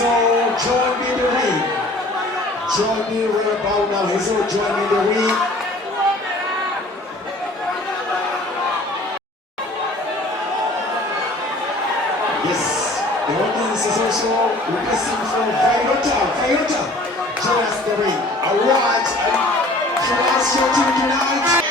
all join me in the ring. Join me right about now. Let's all join me in the ring. Yes, the audience is also requesting for Vayota. Join us in the ring. Alright, so ask your team tonight.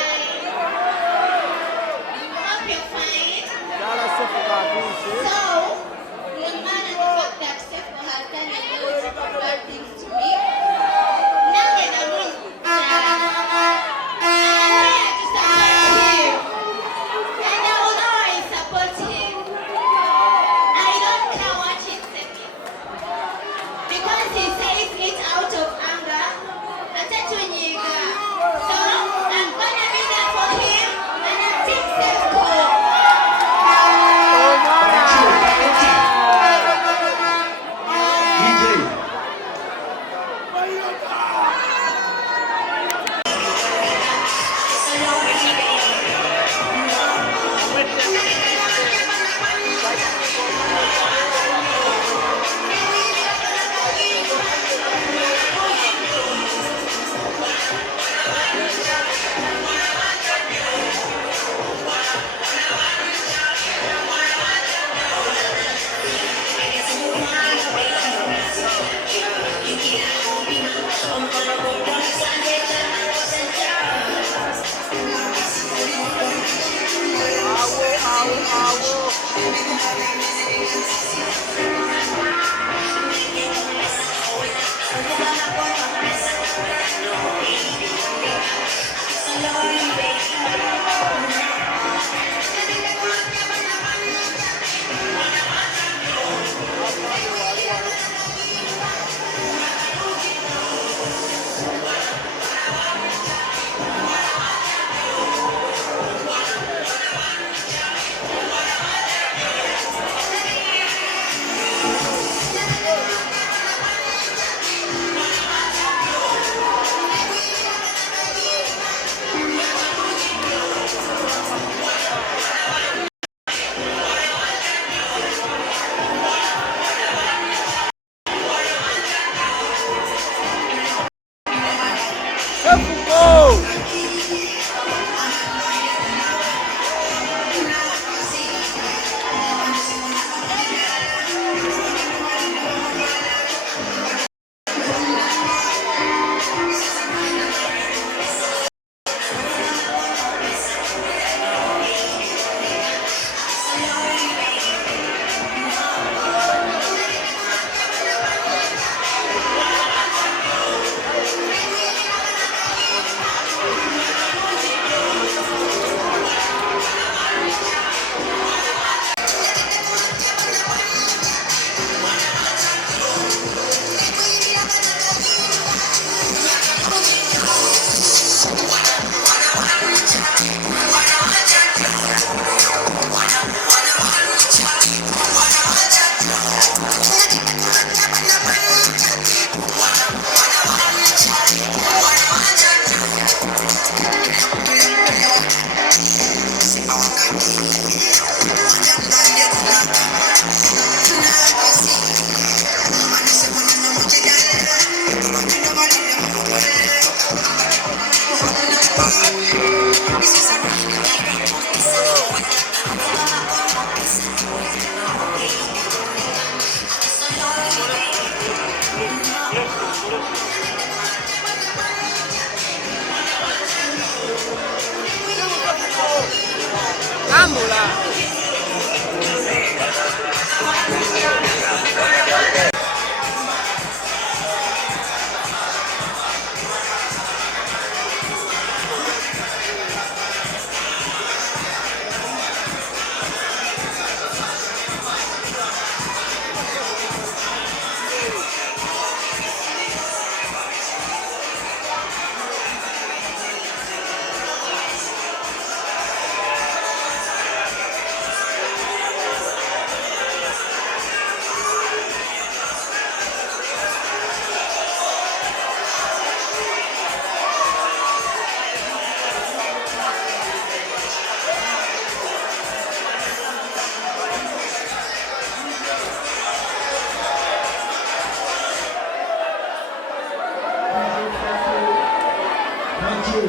Thank you.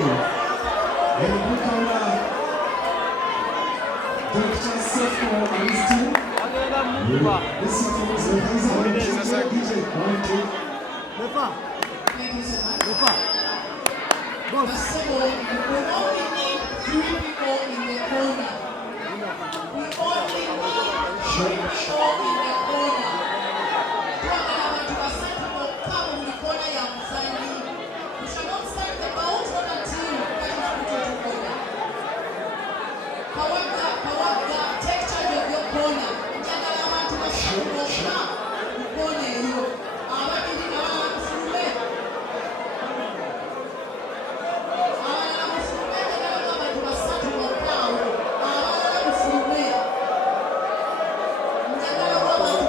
Ebuka Dr. Sefo and his team. This is a DJ. Thank you so much. First of all, we only need 3 people in the corner. We only need 3 people in the corner. We shall not start the bout until we get to the corner. Kawaga, take charge of your corner. Njagala abantu basooka mu corner eyo. Ababiri abalala mufulume. Abalala mufulume njagala abantu basatu bokka awo. Abalala mufulume. Njagala abantu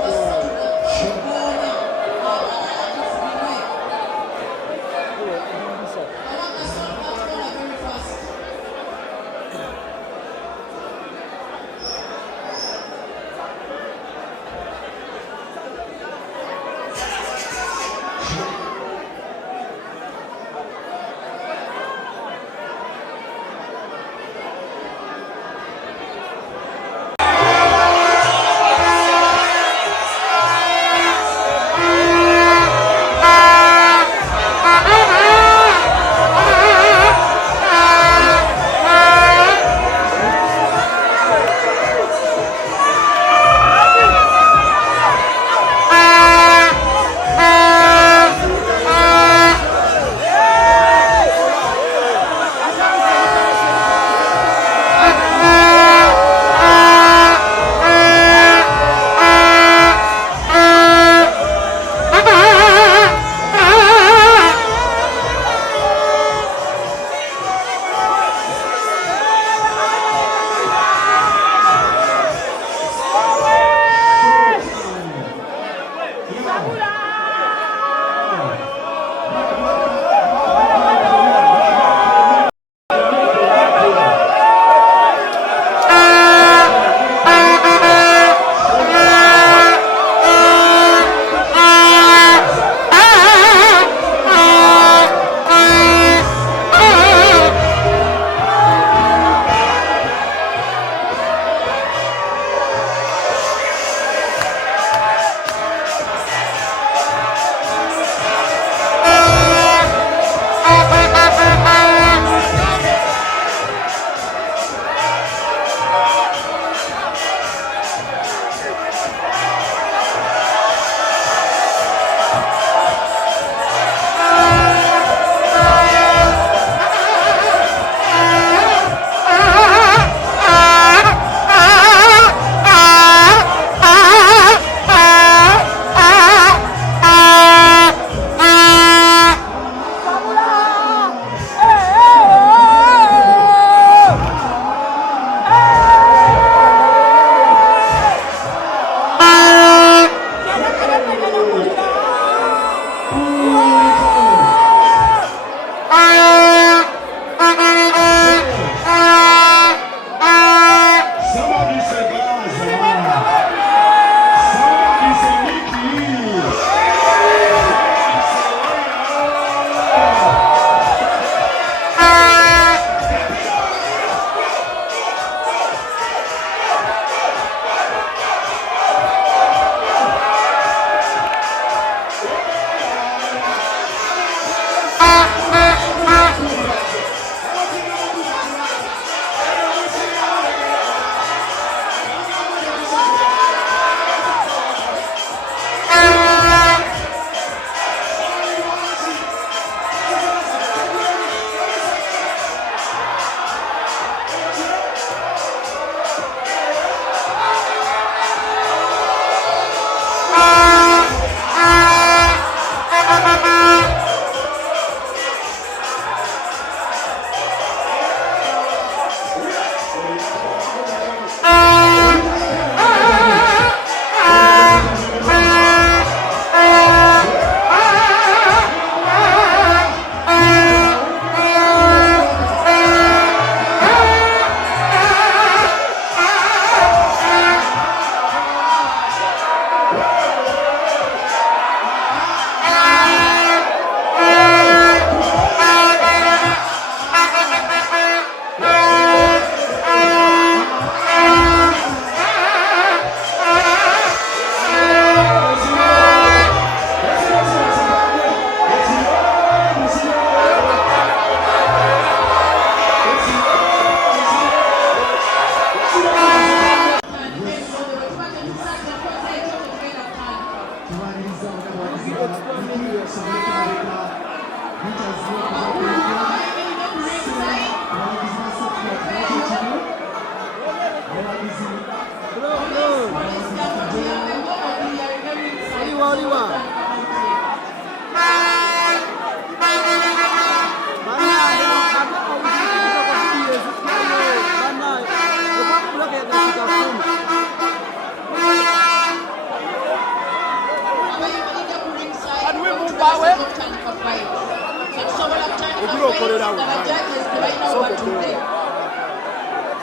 judges right now batudde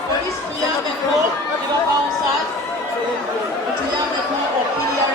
poliisi tuyambeko ne ba bouncers tuyambeko okiriya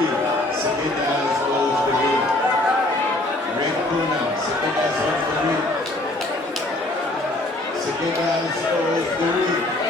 Burundi, Sekedas of the ring. Red corner, Sekedas of the ring. Sekedas of the ring.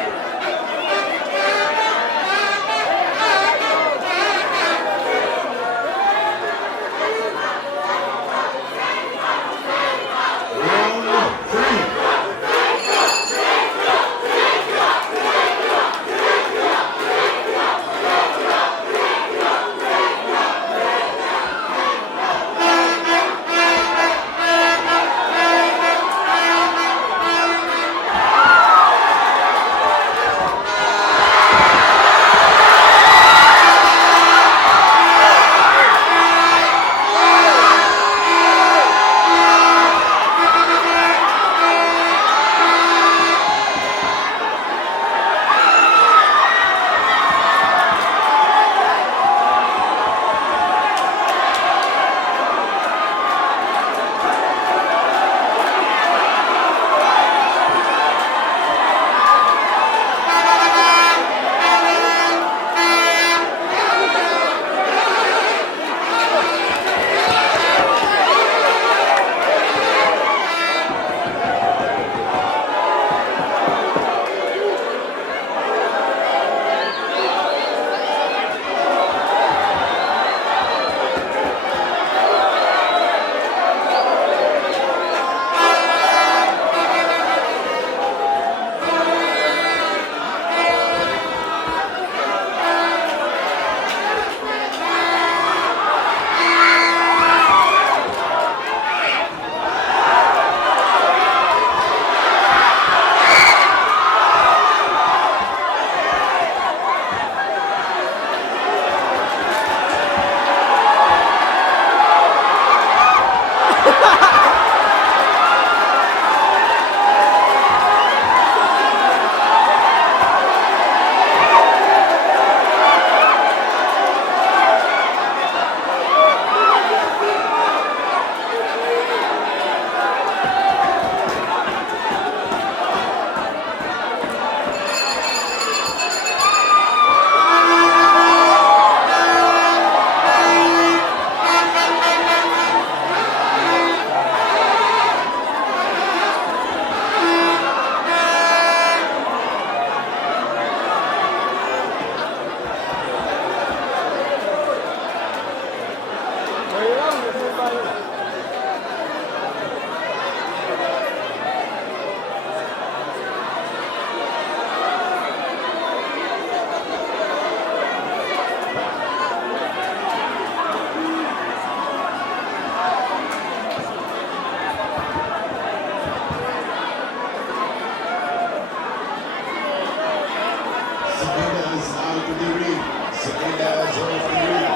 Sekedas out to the ring. Sekedas off the ring.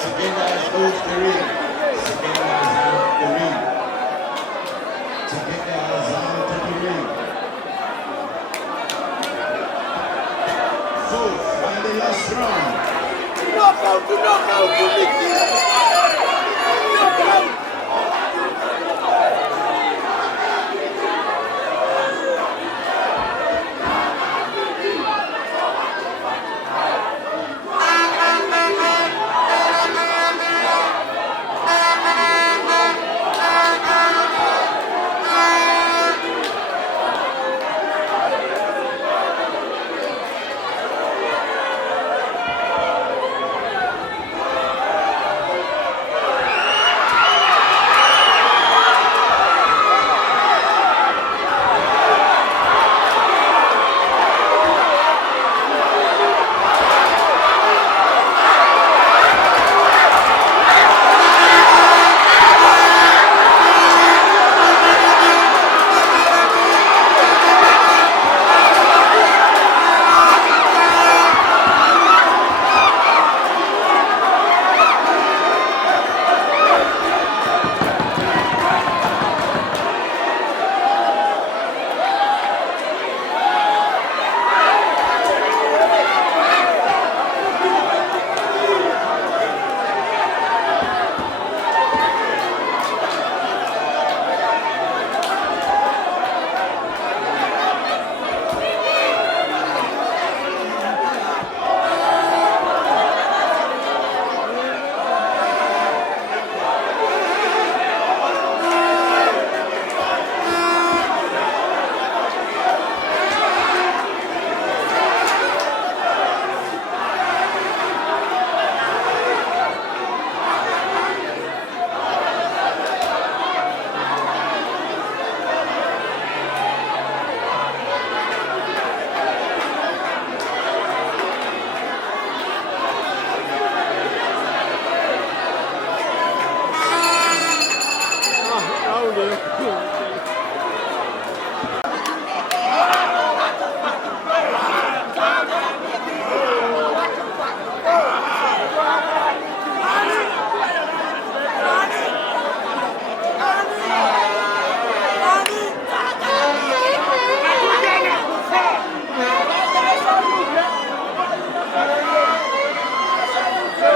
Sekedas off the ring. Sekedas out the ring. Sekedas out to the ring. Fourth and the last round. Knockout, Mickey. Knockout.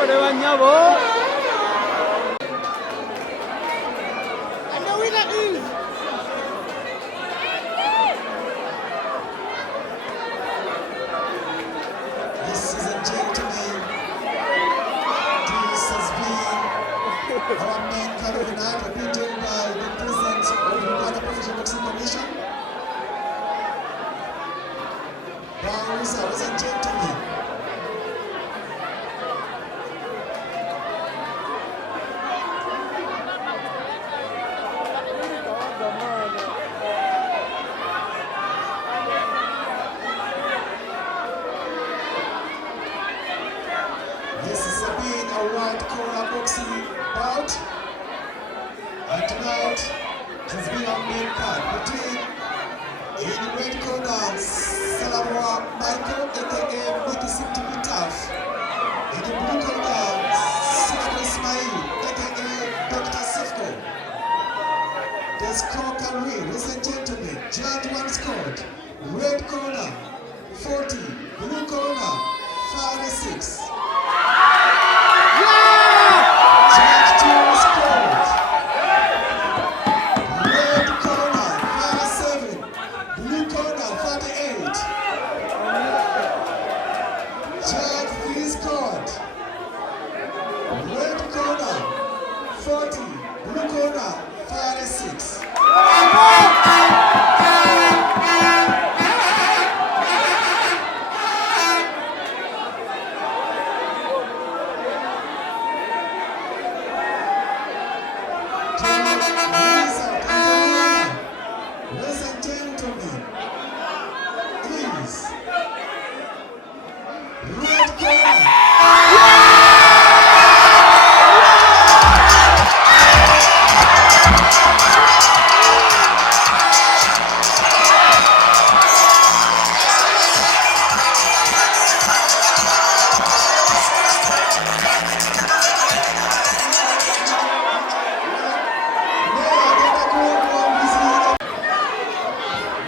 Olewa nyabo. And the winner is Ladies and gentlemen, this has been our main card of the night, represented by the President of the Uganda Professional Boxing Commission. Ladies and gentlemen, this has been a white collar boxing bout, and tonight it has been our main card between in the red corner Salawa Michael aka Mickey Simply Tough, in the blue corner Sifko Ismail aka Dr. Sifko. The score can read, ladies and gentlemen, judge one scored, red corner 40, blue corner 56. Judge two scored, red corner 57, blue corner 48. Judge three scored, red corner 40, blue corner 36. Ladies and gentlemen, is red corner.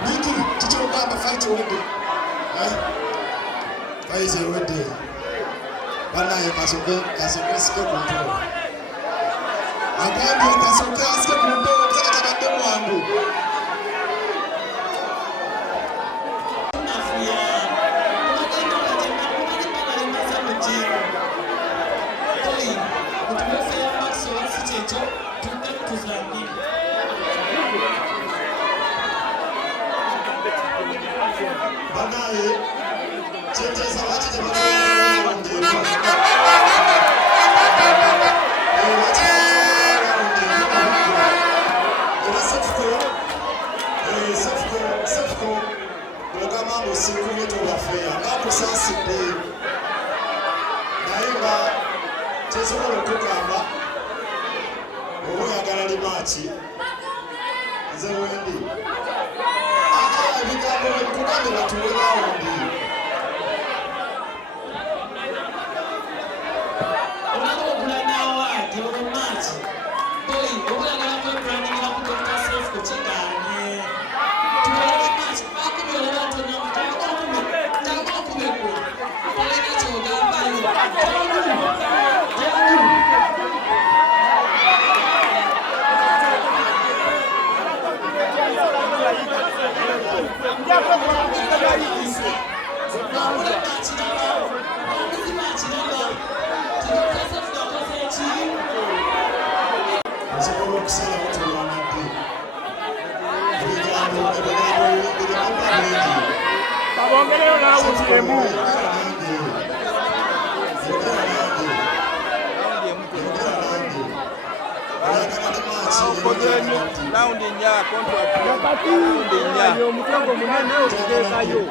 Niki kichogamba fight wende. Fight wende. Bana ye kasoke sike control. Agambe kasoke sike control mzaka tabande mwangu. Banaye chete zawati jamani Sefco Bogama musiku wetu wafea ngapo sasa ndi naimba chezo lokukamba oyagala limachi ze wendi bigambo bikugambe batuwera wundi olako okulana awadi olumachi boyi okulagala kwebranningira ku Dr. Sefco kiganye tuwere machi bakubyolera tona takula kubekwe olina kyogambayo Babongeleo na usiemu. Laundi nya contract. Laundi nya. Yo mutongo munene okugekayo.